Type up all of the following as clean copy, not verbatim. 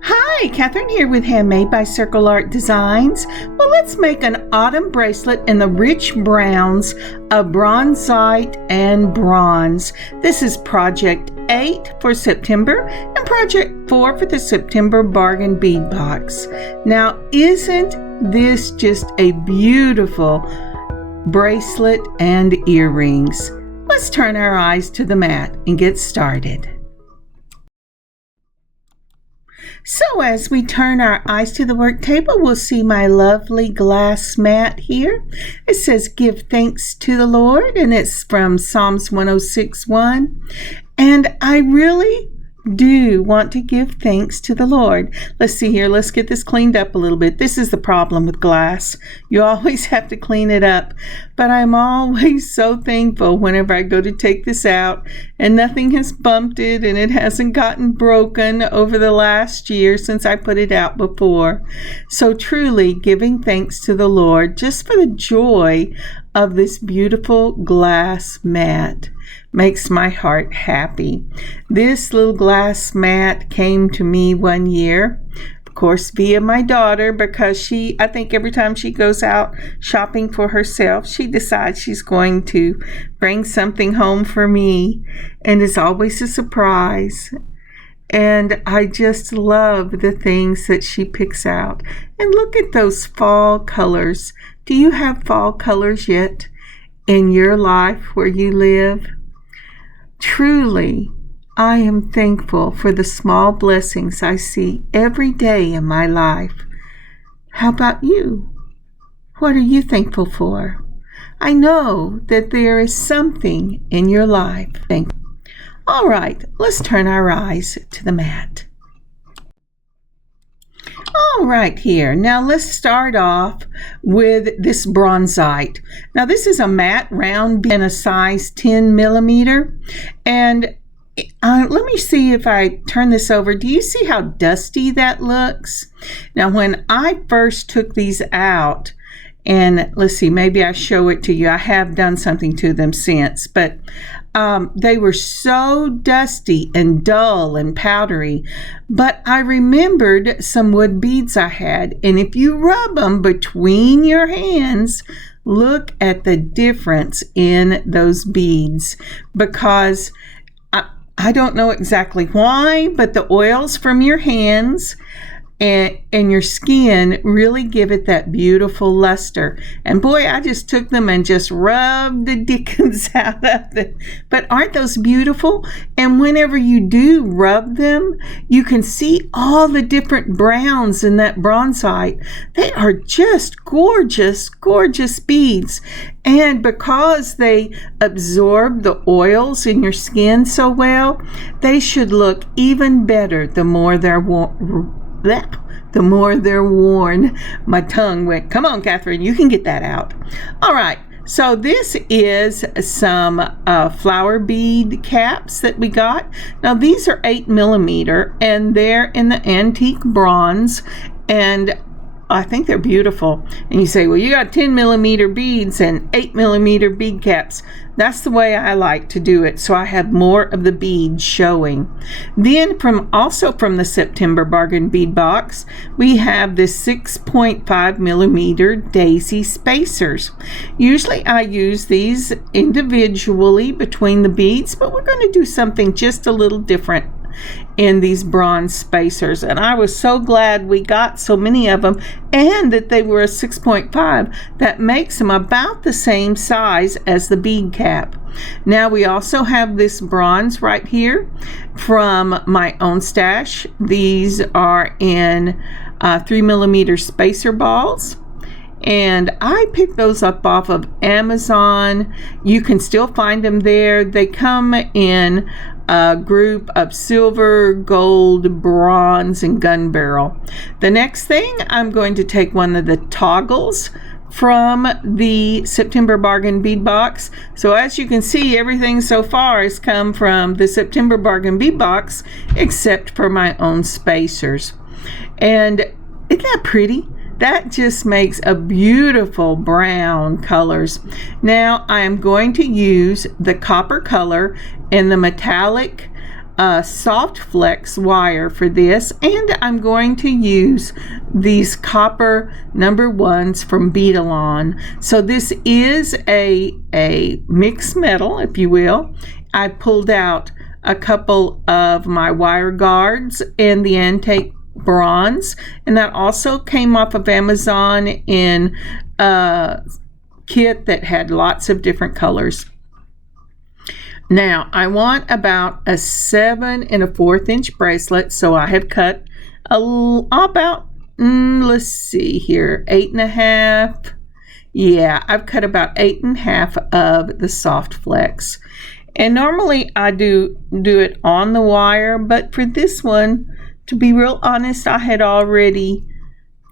Hi, Kathryn here with Handmade by Designs. Well, let's make an autumn bracelet in the rich browns of Bronzite and bronze. This is Project 8 for September and Project 4 for the September bargain bead box. Now, isn't this just a beautiful bracelet and earrings? Let's turn our eyes to the mat and get started. So as we turn our eyes to the work table, we'll see my lovely glass mat here. It says, "Give thanks to the Lord," and it's from Psalms 106:1. And I really do want to give thanks to the Lord. Let's see here. Let's get this cleaned up a little bit. This is the problem with glass. You always have to clean it up. But I'm always so thankful whenever I go to take this out and nothing has bumped it and it hasn't gotten broken over the last year since I put it out before. So truly giving thanks to the Lord just for the joy of this beautiful glass mat makes my heart happy. This little glass mat came to me one year, of course, via my daughter, because I think every time she goes out shopping for herself, she decides she's going to bring something home for me, and it's always a surprise. And I just love the things that she picks out. And look at those fall colors. Do you have fall colors yet in your life where you live? Truly, I am thankful for the small blessings I see every day in my life. How about you? What are you thankful for? I know that there is something in your life. All right, let's turn our eyes to the mat. All right, here. Now let's start off with this Bronzite. Now this is a matte round in a size 10 millimeter. And let me see if I turn this over. Do you see how dusty that looks? Now when I first took these out, and let's see, maybe I show it to you. I have done something to them since, but they were so dusty and dull and powdery. But I remembered some wood beads I had, and if you rub them between your hands, look at the difference in those beads, because I don't know exactly why, but the oils from your hands and your skin really give it that beautiful luster. And boy, I just took them and just rubbed the dickens out of them. But aren't those beautiful? And whenever you do rub them, you can see all the different browns in that Bronsite. They are just gorgeous, gorgeous beads. And because they absorb the oils in your skin so well, they should look even better the more they're worn. My tongue went, come on, Kathryn, you can get that out. All right, so this is some flower bead caps that we got. Now these are 8 millimeter and they're in the antique bronze, and I think they're beautiful. And you say, well, you got 10 millimeter beads and 8 millimeter bead caps. That's the way I like to do it, so I have more of the beads showing. Then also from the September bargain bead box, we have this 6.5 millimeter daisy spacers. Usually I use these individually between the beads, but we're going to do something just a little different in these bronze spacers, and I was so glad we got so many of them and that they were a 6.5. That makes them about the same size as the bead cap. Now we also have this bronze right here from my own stash. These are in 3 millimeter spacer balls, and I picked those up off of Amazon. You can still find them there. They come in a group of silver, gold, bronze, and gun barrel. The next thing, I'm going to take one of the toggles from the September bargain bead box. So as you can see, everything so far has come from the September bargain bead box except for my own spacers. And isn't that pretty? That just makes a beautiful brown colors. Now I am going to use the copper color in the metallic soft flex wire for this, and I'm going to use these copper number 1s from Beadalon. So this is a mixed metal, if you will. I pulled out a couple of my wire guards and the antique bronze, and that also came off of Amazon in a kit that had lots of different colors. Now I want about a 7 1/4 inch bracelet, so I have cut about let's see here, 8.5. Yeah, I've cut about 8.5 of the soft flex. And normally I do it on the wire, but for this one, to be real honest, I had already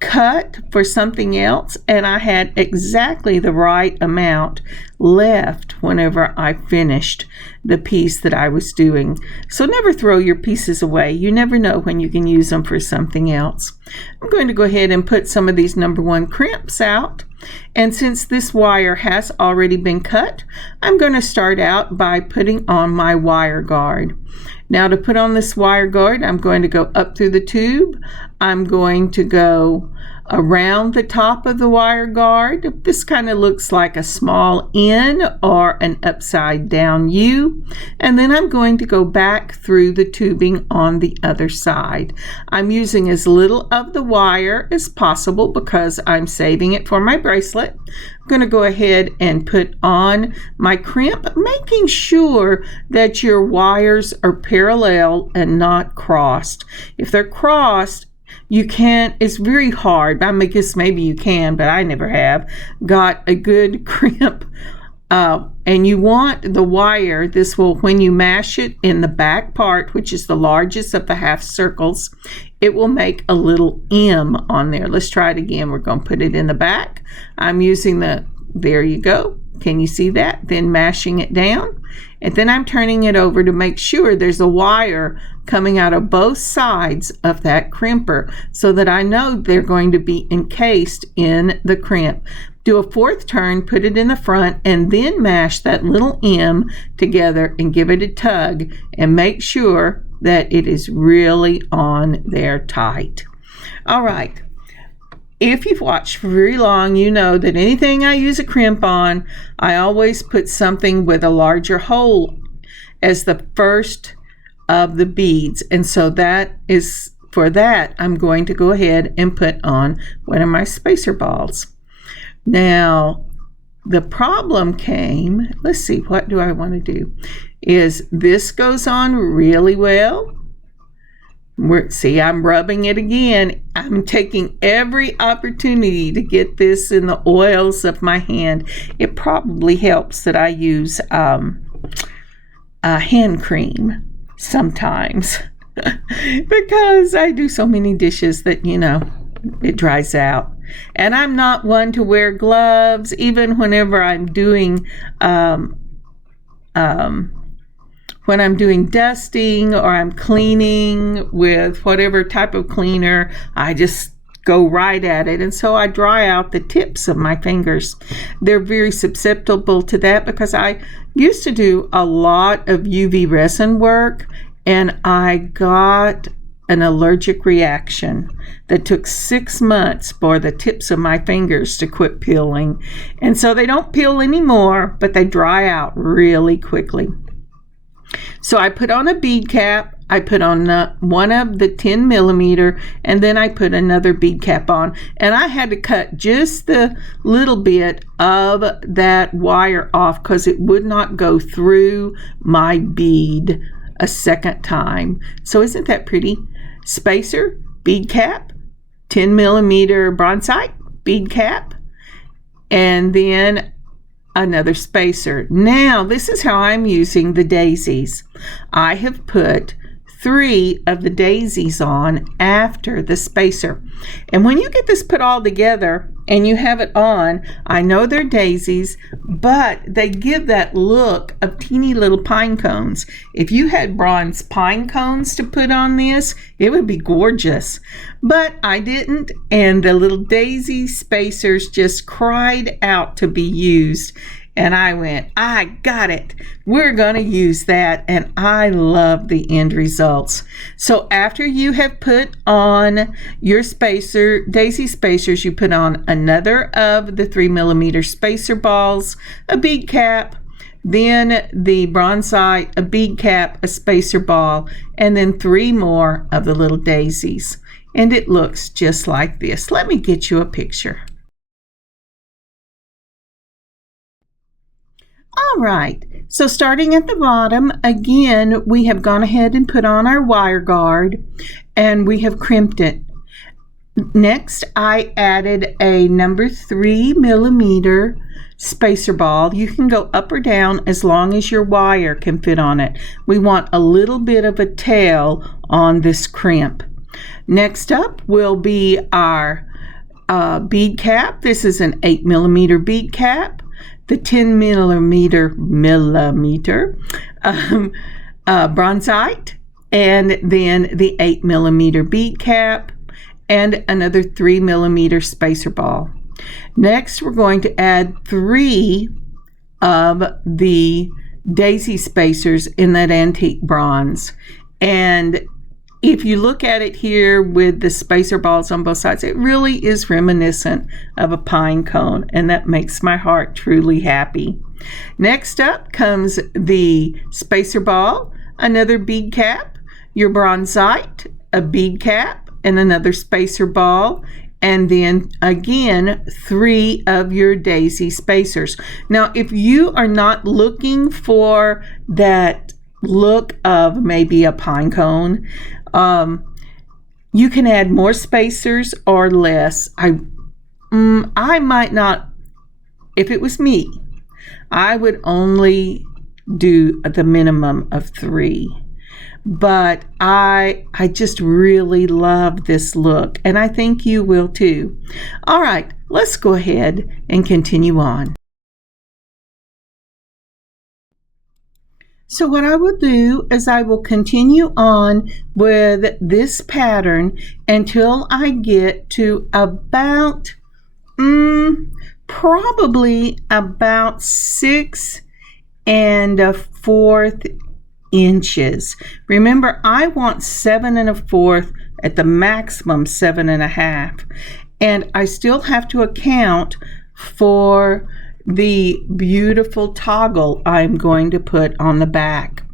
cut for something else, and I had exactly the right amount left whenever I finished the piece that I was doing. So never throw your pieces away. You never know when you can use them for something else. I'm going to go ahead and put some of these number 1 crimps out. And since this wire has already been cut, I'm going to start out by putting on my wire guard. Now to put on this wire guard, I'm going to go up through the tube. I'm going to go around the top of the wire guard. This kind of looks like a small N or an upside down U. And then I'm going to go back through the tubing on the other side. I'm using as little of the wire as possible because I'm saving it for my bracelet. I'm going to go ahead and put on my crimp, making sure that your wires are parallel and not crossed. If they're crossed, you can't, it's very hard. I guess maybe you can, but I never have got a good crimp. And you want the wire, this will, when you mash it in the back part, which is the largest of the half circles, it will make a little M on there. Let's try it again. We're going to put it in the back. I'm using there you go. Can you see that? Then mashing it down. And then I'm turning it over to make sure there's a wire coming out of both sides of that crimper so that I know they're going to be encased in the crimp. Do a 4th turn, put it in the front, and then mash that little M together and give it a tug and make sure that it is really on there tight. All right. If you've watched for very long, you know that anything I use a crimp on, I always put something with a larger hole as the first of the beads. And so that is, for that, I'm going to go ahead and put on one of my spacer balls. Now, the problem came, let's see, what do I want to do? Is this goes on really well. See, I'm rubbing it again. I'm taking every opportunity to get this in the oils of my hand. It probably helps that I use hand cream sometimes because I do so many dishes that, you know, it dries out. And I'm not one to wear gloves, even whenever I'm doing when I'm doing dusting or I'm cleaning with whatever type of cleaner. I just go right at it, and so I dry out the tips of my fingers. They're very susceptible to that because I used to do a lot of UV resin work, and I got an allergic reaction that took 6 months for the tips of my fingers to quit peeling. And so they don't peel anymore, but they dry out really quickly. So I put on a bead cap, I put on one of the 10 millimeter, and then I put another bead cap on. And I had to cut just the little bit of that wire off because it would not go through my bead a second time. So isn't that pretty? Spacer, bead cap, 10 millimeter Bronsite, bead cap, and then another spacer. Now, this is how I'm using the daisies. I have put 3 of the daisies on after the spacer. And when you get this put all together and you have it on, I know they're daisies, but they give that look of teeny little pine cones. If you had bronze pine cones to put on this, it would be gorgeous. But I didn't, and the little daisy spacers just cried out to be used. And I went, I got it. We're going to use that. And I love the end results. So after you have put on your spacer, daisy spacers, you put on another of the 3mm spacer balls, a bead cap, then the Bronsite, a bead cap, a spacer ball, and then 3 more of the little daisies. And it looks just like this. Let me get you a picture. All right, so starting at the bottom, again, we have gone ahead and put on our wire guard, and we have crimped it. Next, I added a number 3mm spacer ball. You can go up or down as long as your wire can fit on it. We want a little bit of a tail on this crimp. Next up will be our bead cap. This is an 8mm bead cap, the 10mm Bronzite, and then the 8mm bead cap, and another 3mm spacer ball. Next, we're going to add 3 of the daisy spacers in that antique bronze. And if you look at it here with the spacer balls on both sides, it really is reminiscent of a pine cone, and that makes my heart truly happy. Next up comes the spacer ball, another bead cap, your Bronzite, a bead cap, and another spacer ball, and then again 3 of your daisy spacers. Now, if you are not looking for that look of maybe a pine cone, you can add more spacers or less. I might not, if it was me, I would only do the minimum of 3. But I just really love this look, and I think you will too. All right, let's go ahead and continue on. So what I will do is I will continue on with this pattern until I get to about probably about 6 1/4 inches. Remember, I want 7 1/4, at the maximum 7 1/2, and I still have to account for the beautiful toggle I'm going to put on the back.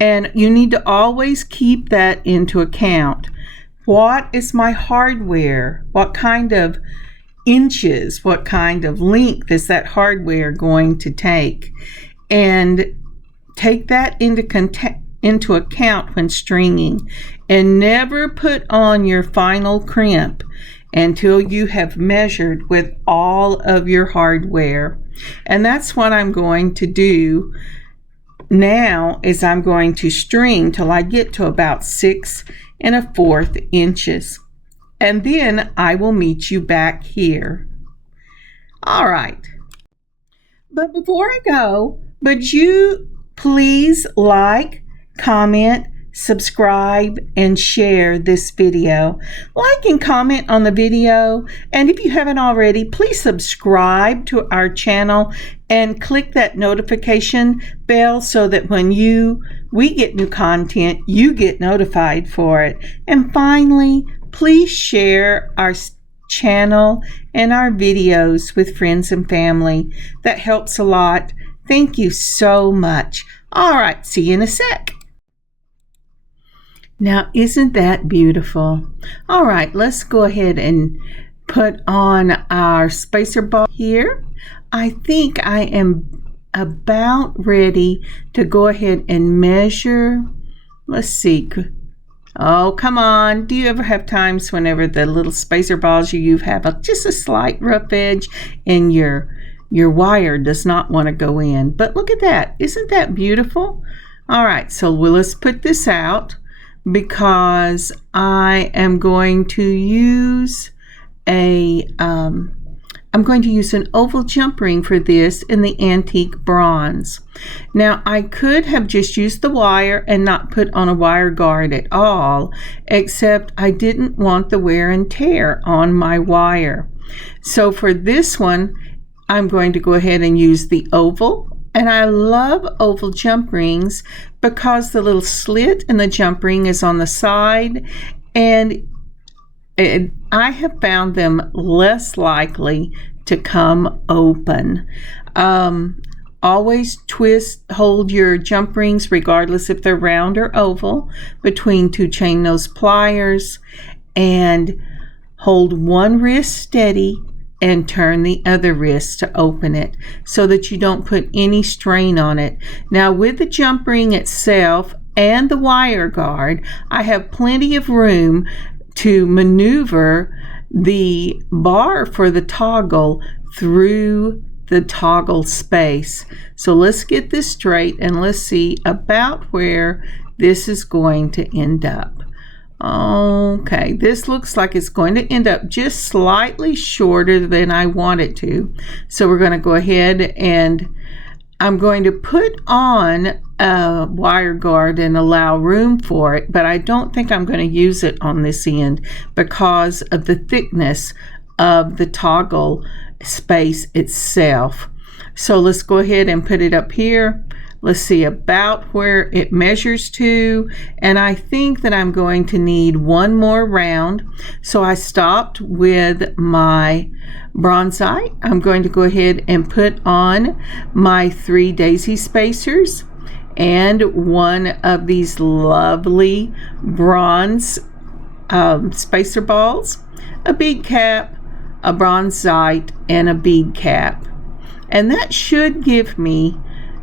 And you need to always keep that into account. What is my hardware? What kind of inches, what kind of length is that hardware going to take? And take that into account when stringing, and never put on your final crimp until you have measured with all of your hardware. And that's what I'm going to do now, is I'm going to string till I get to about 6 1/4 inches, and then I will meet you back here. All right, but before I go, would you please like, comment, subscribe, and share this video. Like and comment on the video, and if you haven't already, please subscribe to our channel and click that notification bell so that when we get new content, you get notified for it. And finally, please share our channel and our videos with friends and family. That helps a lot. Thank you so much. All right, see you in a sec. Now, isn't that beautiful? All right, let's go ahead and put on our spacer ball here. I think I am about ready to go ahead and measure. Let's see. Oh, come on. Do you ever have times whenever the little spacer balls you have just a slight rough edge and your wire does not want to go in? But look at that. Isn't that beautiful? All right, so let's put this out, because I am going to use I'm going to use an oval jump ring for this in the antique bronze. Now, I could have just used the wire and not put on a wire guard at all, except I didn't want the wear and tear on my wire. So for this one, I'm going to go ahead and use the oval. And I love oval jump rings because the little slit in the jump ring is on the side, and I have found them less likely to come open. Always hold your jump rings, regardless if they're round or oval, between two chain nose pliers, and hold one wrist steady and turn the other wrist to open it so that you don't put any strain on it. Now, with the jump ring itself and the wire guard, I have plenty of room to maneuver the bar for the toggle through the toggle space. So let's get this straight and let's see about where this is going to end up. Okay, this looks like it's going to end up just slightly shorter than I want it to. So we're going to go ahead and I'm going to put on a wire guard and allow room for it, but I don't think I'm going to use it on this end because of the thickness of the toggle space itself. So let's go ahead and put it up here. Let's see about where it measures to, and I think that I'm going to need one more round. So I stopped with my Bronzite. I'm going to go ahead and put on my 3 daisy spacers and one of these lovely bronze spacer balls, a bead cap, a Bronzite, and a bead cap. And that should give me,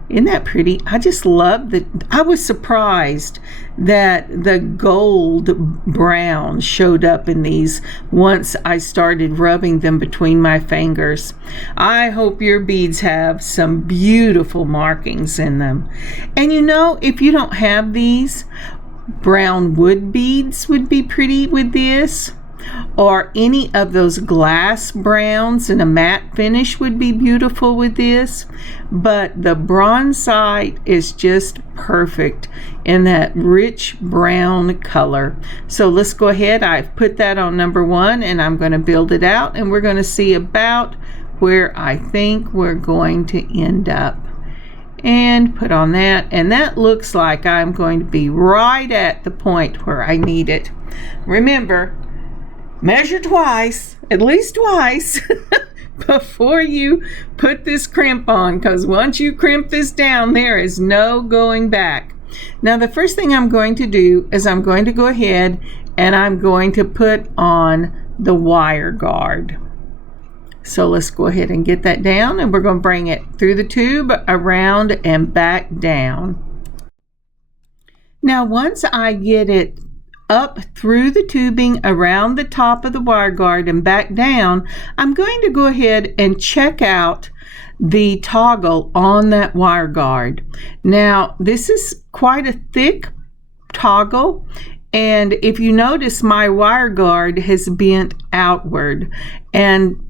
isn't that pretty? I just love that. I was surprised that the gold brown showed up in these once I started rubbing them between my fingers. I hope your beads have some beautiful markings in them. And you know, if you don't have these, brown wood beads would be pretty with this, or any of those glass browns in a matte finish would be beautiful with this. But the Bronsite is just perfect in that rich brown color. So let's go ahead. I've put that on number 1 and I'm going to build it out, and we're going to see about where I think we're going to end up. And put on that, and that looks like I'm going to be right at the point where I need it. Remember, measure twice, at least twice, before you put this crimp on, because once you crimp this down, there is no going back. Now, the first thing I'm going to do is I'm going to go ahead and I'm going to put on the wire guard. So let's go ahead and get that down, and we're going to bring it through the tube, around, and back down. Now, once I get it up through the tubing, around the top of the wire guard, and back down, I'm going to go ahead and check out the toggle on that wire guard. Now, this is quite a thick toggle, and if you notice, my wire guard has bent outward, and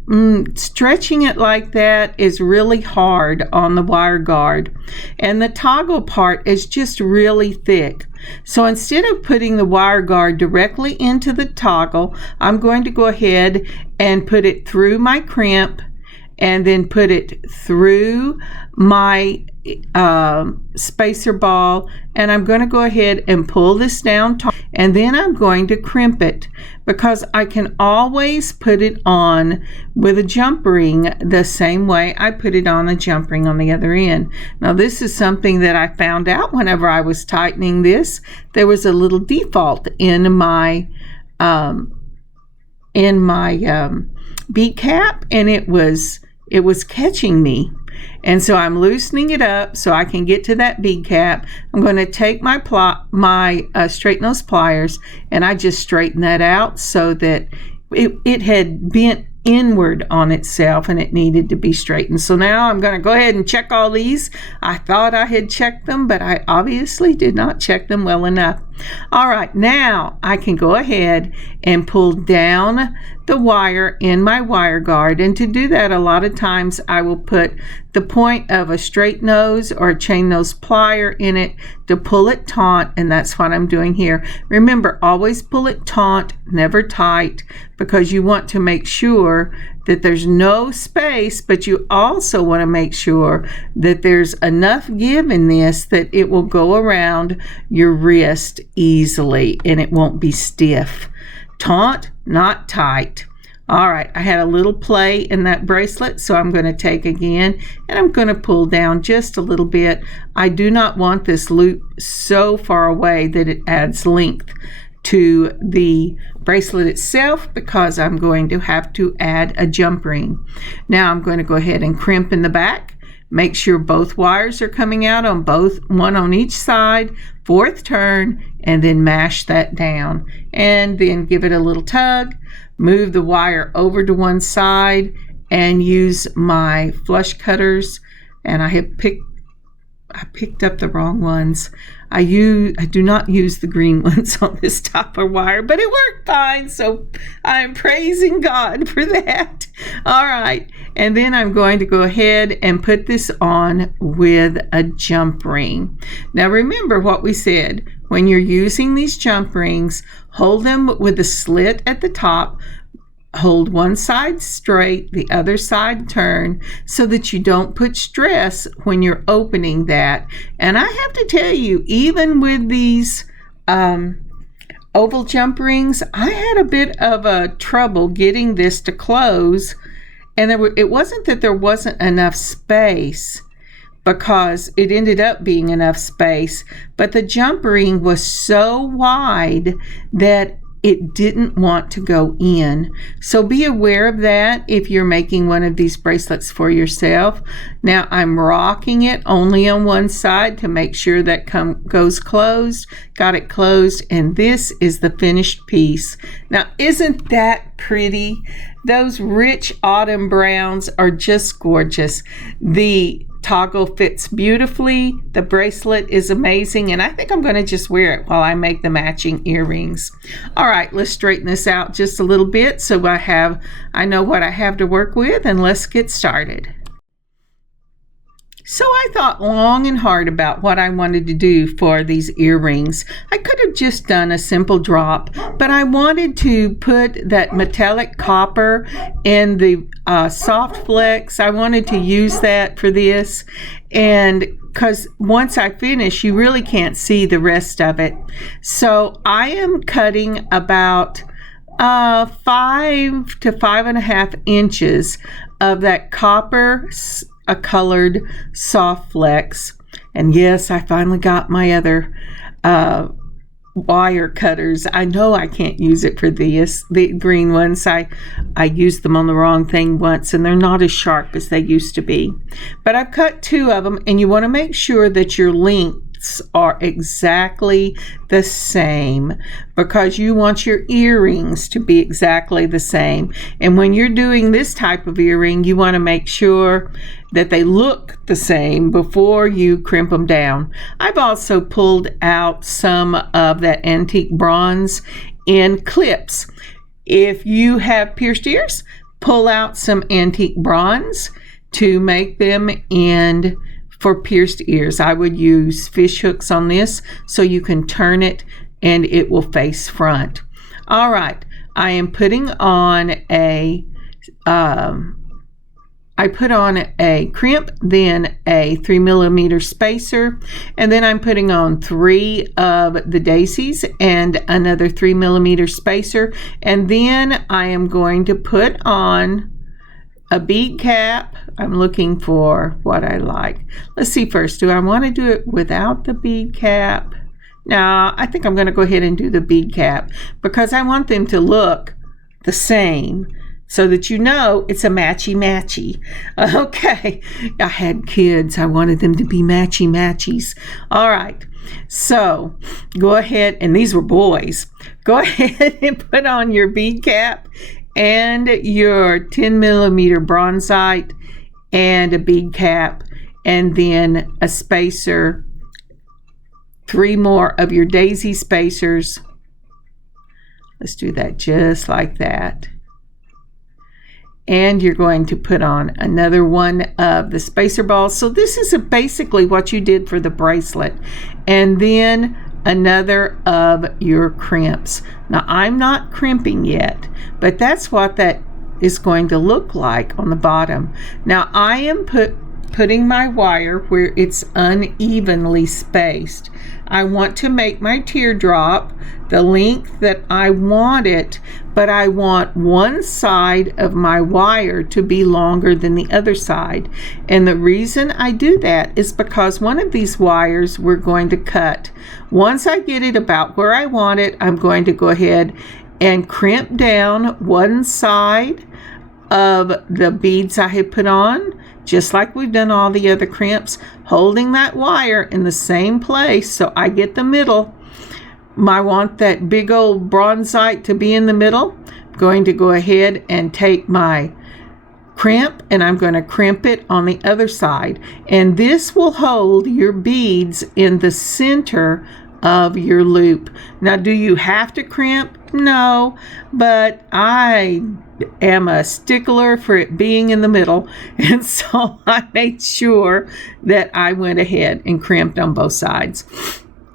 stretching it like that is really hard on the wire guard, and the toggle part is just really thick. So instead of putting the wire guard directly into the toggle, I'm going to go ahead and put it through my crimp, and then put it through my spacer ball, and I'm going to go ahead and pull this down, and then I'm going to crimp it, because I can always put it on with a jump ring the same way I put it on a jump ring on the other end. Now, this is something that I found out whenever I was tightening this. There was a little default in my bead cap, and it was catching me. And so I'm loosening it up so I can get to that bead cap. I'm going to take my straight nose pliers, and I just straighten that out so that it had bent inward on itself and it needed to be straightened. So now I'm going to go ahead and check all these. I thought I had checked them, but I obviously did not check them well enough. All right, now I can go ahead and pull down the wire in my wire guard, and to do that, a lot of times I will put the point of a straight nose or a chain nose plier in it to pull it taut, and that's what I'm doing here. Remember, always pull it taut, never tight, because you want to make sure that there's no space, but you also want to make sure that there's enough give in this that it will go around your wrist easily and it won't be stiff. Taut, not tight. All right, I had a little play in that bracelet, so I'm going to take again and I'm going to pull down just a little bit. I do not want this loop so far away that it adds length to the bracelet itself, because I'm going to have to add a jump ring. Now I'm going to go ahead and crimp in the back. Make sure both wires are coming out on both, one on each side, fourth turn, and then mash that down. And then give it a little tug. Move the wire over to one side and use my flush cutters. And I picked up the wrong ones. I do not use the green ones on this copper wire, but it worked fine, so I'm praising God for that. All right, and then I'm going to go ahead and put this on with a jump ring. Now remember what we said. When you're using these jump rings, hold them with a slit at the top. Hold one side straight, the other side turn, so that you don't put stress when you're opening that. And I have to tell you, even with these oval jump rings, I had a bit of a trouble getting this to close. And it wasn't that there wasn't enough space, because it ended up being enough space, but the jump ring was so wide that it didn't want to go in. So be aware of that if you're making one of these bracelets for yourself. Now I'm rocking it only on one side to make sure that goes closed. Got it closed, and this is the finished piece. Now isn't that pretty? Those rich autumn browns are just gorgeous. The toggle fits beautifully. The bracelet is amazing, and I think I'm going to just wear it while I make the matching earrings. All right, let's straighten this out just a little bit so I know what I have to work with, and let's get started. So I thought long and hard about what I wanted to do for these earrings. I could have just done a simple drop, but I wanted to put that metallic copper in the soft flex. I wanted to use that for this, and because once I finish, you really can't see the rest of it. So I am cutting about 5 to 5.5 inches of that copper a colored soft flex. And yes, I finally got my other wire cutters. I know I can't use it for the green ones. I used them on the wrong thing once, and they're not as sharp as they used to be. But I've cut 2 of them, and you want to make sure that your lengths are exactly the same, because you want your earrings to be exactly the same. And when you're doing this type of earring, you want to make sure that they look the same before you crimp them down. I've also pulled out some of that antique bronze in clips. If you have pierced ears, pull out some antique bronze to make them for pierced ears. I would use fish hooks on this so you can turn it and it will face front. All right, I am putting on I put on a crimp, then a 3mm spacer, and then I'm putting on 3 of the daisies and another 3mm spacer, and then I am going to put on a bead cap. I'm looking for what I like. Let's see first. Do I want to do it without the bead cap? No, I think I'm going to go ahead and do the bead cap, because I want them to look the same, so that you know it's a matchy-matchy. Okay, I had kids. I wanted them to be matchy-matchies. All right, so go ahead, and these were boys. Go ahead and put on your bead cap and your 10mm Bronzite and a bead cap, and then a spacer, 3 more of your daisy spacers. Let's do that just like that. And you're going to put on another one of the spacer balls. So this is basically what you did for the bracelet. And then another of your crimps. Now I'm not crimping yet, but that's what that is going to look like on the bottom. Now I am putting my wire where it's unevenly spaced. I want to make my teardrop the length that I want it, but I want one side of my wire to be longer than the other side. And the reason I do that is because one of these wires we're going to cut. Once I get it about where I want it, I'm going to go ahead and crimp down one side of the beads I have put on, just like we've done all the other crimps, holding that wire in the same place so I get the middle. I want that big old Bronzite to be in the middle. I'm going to go ahead and take my crimp and I'm going to crimp it on the other side. And this will hold your beads in the center of your loop. Now, do you have to crimp? No, but I am a stickler for it being in the middle, and so I made sure that I went ahead and crimped on both sides.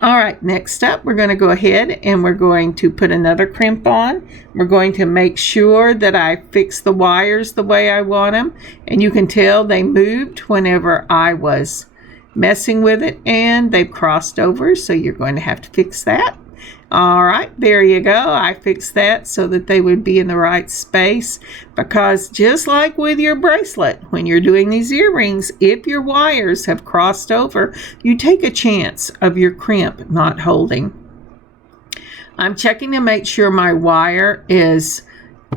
All right, next up, we're going to go ahead and we're going to put another crimp on. We're going to make sure that I fix the wires the way I want them, and you can tell they moved whenever I was messing with it, and they've crossed over, so you're going to have to fix that. All right, there you go. I fixed that so that they would be in the right space, because just like with your bracelet, when you're doing these earrings, if your wires have crossed over, you take a chance of your crimp not holding. I'm checking to make sure my wire is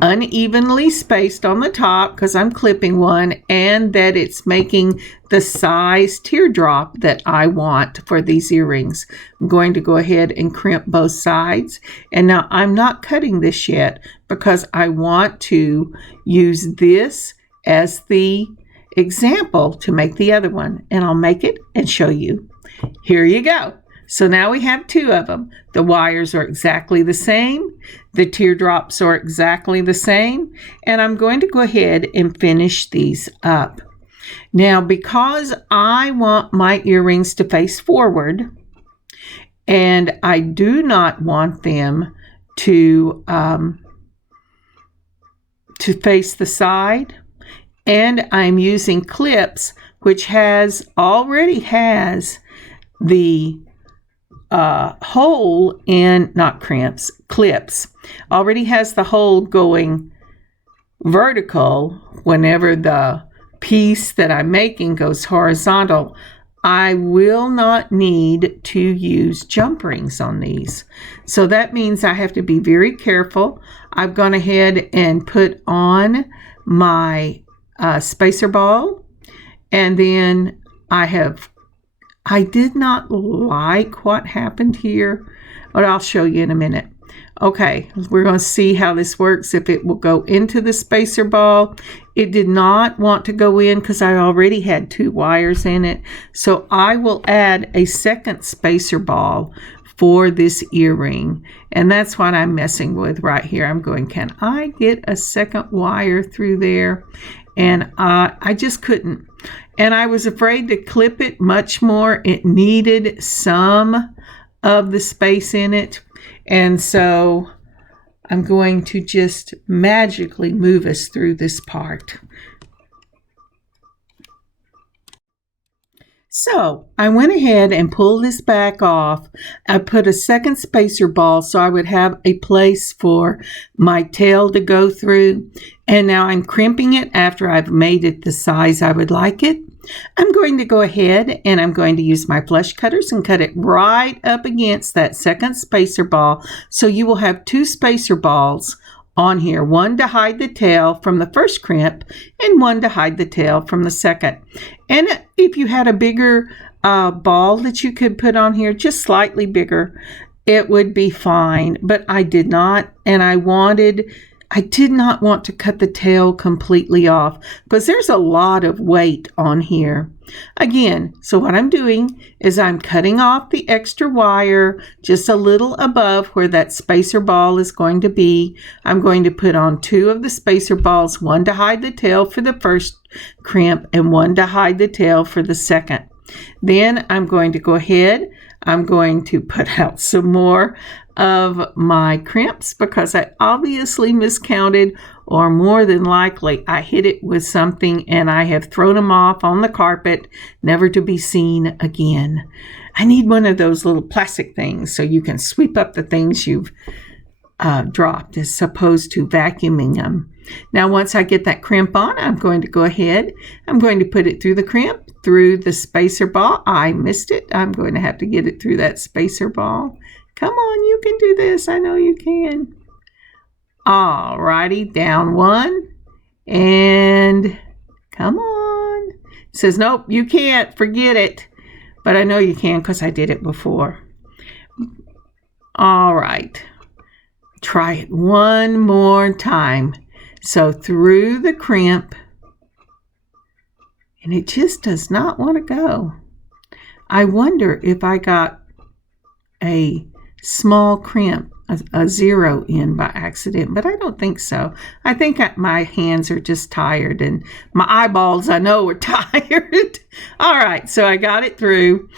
unevenly spaced on the top because I'm clipping one, and that it's making the size teardrop that I want for these earrings. I'm going to go ahead and crimp both sides, and now I'm not cutting this yet because I want to use this as the example to make the other one, and I'll make it and show you. Here you go. So now we have two of them. The wires are exactly the same. The teardrops are exactly the same. And I'm going to go ahead and finish these up. Now, because I want my earrings to face forward, and I do not want them to face the side, and I'm using clips, which already has the hole in, not crimps, clips, already has the hole going vertical whenever the piece that I'm making goes horizontal. I will not need to use jump rings on these. So that means I have to be very careful. I've gone ahead and put on my spacer ball, and then I did not like what happened here, but I'll show you in a minute. Okay, we're going to see how this works, if it will go into the spacer ball. It did not want to go in because I already had two wires in it. So I will add a second spacer ball for this earring. And that's what I'm messing with right here. I'm going, can I get a second wire through there? And I just couldn't. And I was afraid to clip it much more. It needed some of the space in it. And so I'm going to just magically move us through this part. So I went ahead and pulled this back off. I put a second spacer ball so I would have a place for my tail to go through. And now I'm crimping it after I've made it the size I would like it. I'm going to go ahead and I'm going to use my flush cutters and cut it right up against that second spacer ball. So you will have two spacer balls on here, one to hide the tail from the first crimp and one to hide the tail from the second. And if you had a bigger ball that you could put on here, just slightly bigger, it would be fine. But I did not, and I did not want to cut the tail completely off because there's a lot of weight on here. Again, so what I'm doing is I'm cutting off the extra wire just a little above where that spacer ball is going to be. I'm going to put on two of the spacer balls, one to hide the tail for the first crimp and one to hide the tail for the second. Then I'm going to go ahead, I'm going to put out some more of my crimps because I obviously miscounted, or more than likely I hit it with something and I have thrown them off on the carpet, never to be seen again. I need one of those little plastic things so you can sweep up the things you've dropped as opposed to vacuuming them. Now, once I get that crimp on, I'm going to go ahead. I'm going to put it through the crimp, through the spacer ball. I missed it. I'm going to have to get it through that spacer ball. Come on, you can do this. I know you can. All righty, down one. And come on. It says, nope, you can't. Forget it. But I know you can because I did it before. All right. Try it one more time. So through the crimp, and it just does not want to go. I wonder if I got a small crimp, a zero in by accident, but I don't think so. I think my hands are just tired and my eyeballs, I know, are tired. All right, so I got it through.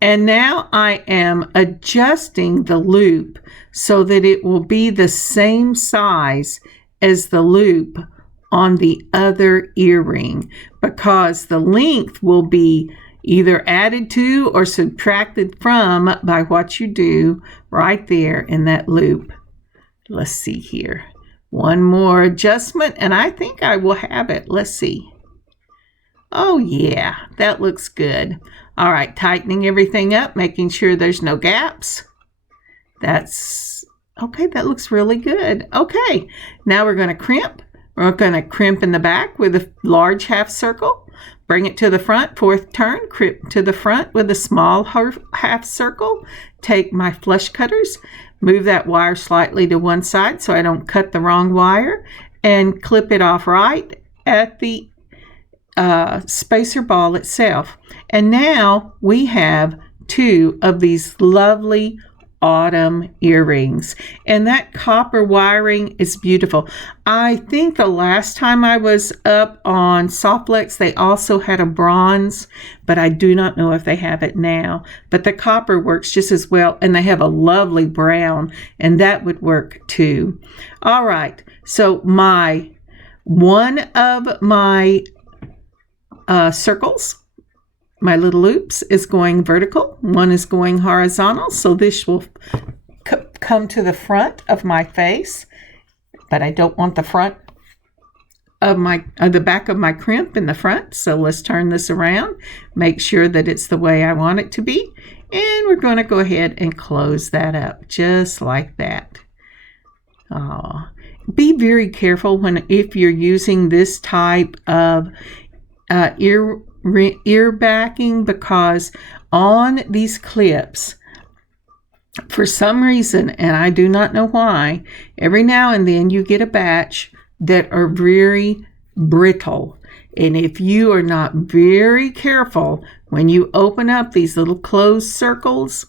And now I am adjusting the loop so that it will be the same size as the loop on the other earring, because the length will be either added to or subtracted from by what you do right there in that loop. Let's see here. One more adjustment and I think I will have it. Let's see. Oh yeah, that looks good. All right, tightening everything up, making sure there's no gaps. That's okay, that looks really good. Okay, now we're going to crimp. We're going to crimp in the back with a large half circle. Bring it to the front, fourth turn, crimp to the front with a small half circle. Take my flush cutters, move that wire slightly to one side so I don't cut the wrong wire, and clip it off right at the spacer ball itself. And now we have two of these lovely autumn earrings, and that copper wiring is beautiful. I think the last time I was up on Softlex they also had a bronze, but I do not know if they have it now. But the copper works just as well, and they have a lovely brown, and that would work too. All right, so one of my circles, my little loops, is going vertical, one is going horizontal, so this will come to the front of my face, but I don't want the front of the back of my crimp in the front, so let's turn this around, make sure that it's the way I want it to be, and we're going to go ahead and close that up just like that. Be very careful if you're using this type of ear backing, because on these clips, for some reason, and I do not know why, every now and then you get a batch that are very brittle, and if you are not very careful when you open up these little closed circles,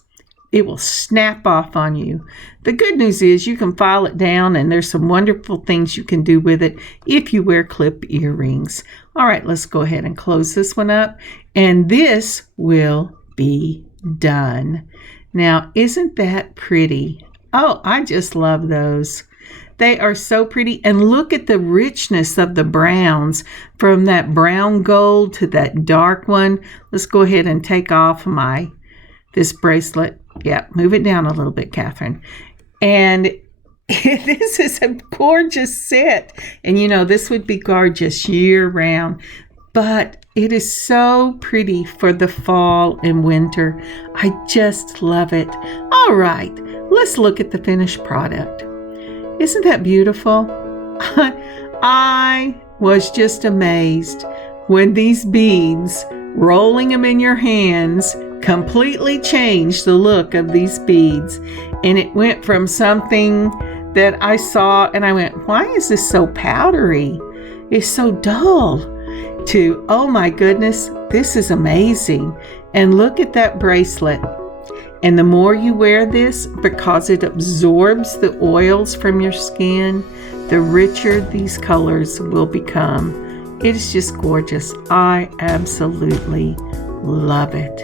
it will snap off on you. The good news is you can file it down, and there's some wonderful things you can do with it if you wear clip earrings. All right, let's go ahead and close this one up, and this will be done. Now, isn't that pretty? Oh, I just love those. They are so pretty, and look at the richness of the browns, from that brown gold to that dark one. Let's go ahead and take off this bracelet. Yeah, move it down a little bit, Kathryn. And this is a gorgeous set. And you know, this would be gorgeous year round, but it is so pretty for the fall and winter. I just love it. All right, let's look at the finished product. Isn't that beautiful? I was just amazed when these beads, rolling them in your hands, completely changed the look of these beads. And it went from something that I saw and I went, why is this so powdery? It's so dull, to, oh my goodness, this is amazing. And look at that bracelet. And the more you wear this, because it absorbs the oils from your skin, the richer these colors will become. It is just gorgeous. I absolutely love it.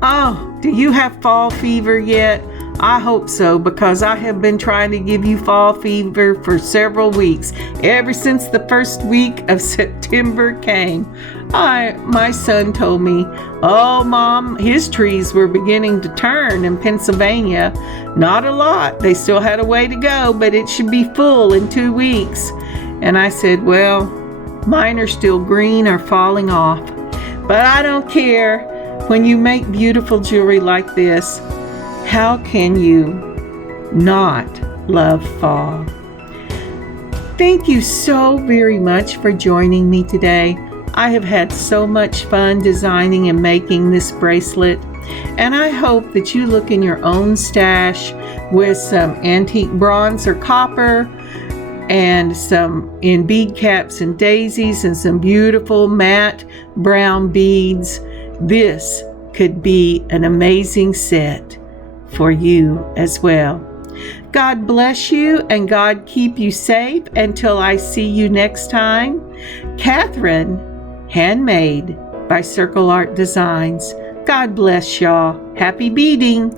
Oh, do you have fall fever yet? I hope so, because I have been trying to give you fall fever for several weeks, ever since the first week of September came. My son told me, "Oh, Mom, his trees were beginning to turn in Pennsylvania. Not a lot. They still had a way to go, but it should be full in 2 weeks." And I said, "Well, mine are still green or falling off. But I don't care. When you make beautiful jewelry like this, how can you not love fall?" Thank you so very much for joining me today. I have had so much fun designing and making this bracelet, and I hope that you look in your own stash with some antique bronze or copper, and some in bead caps and daisies, and some beautiful matte brown beads. This could be an amazing set for you as well. God bless you, and God keep you safe until I see you next time. Kathryn, Handmade by Circle Art Designs. God bless y'all. Happy beading.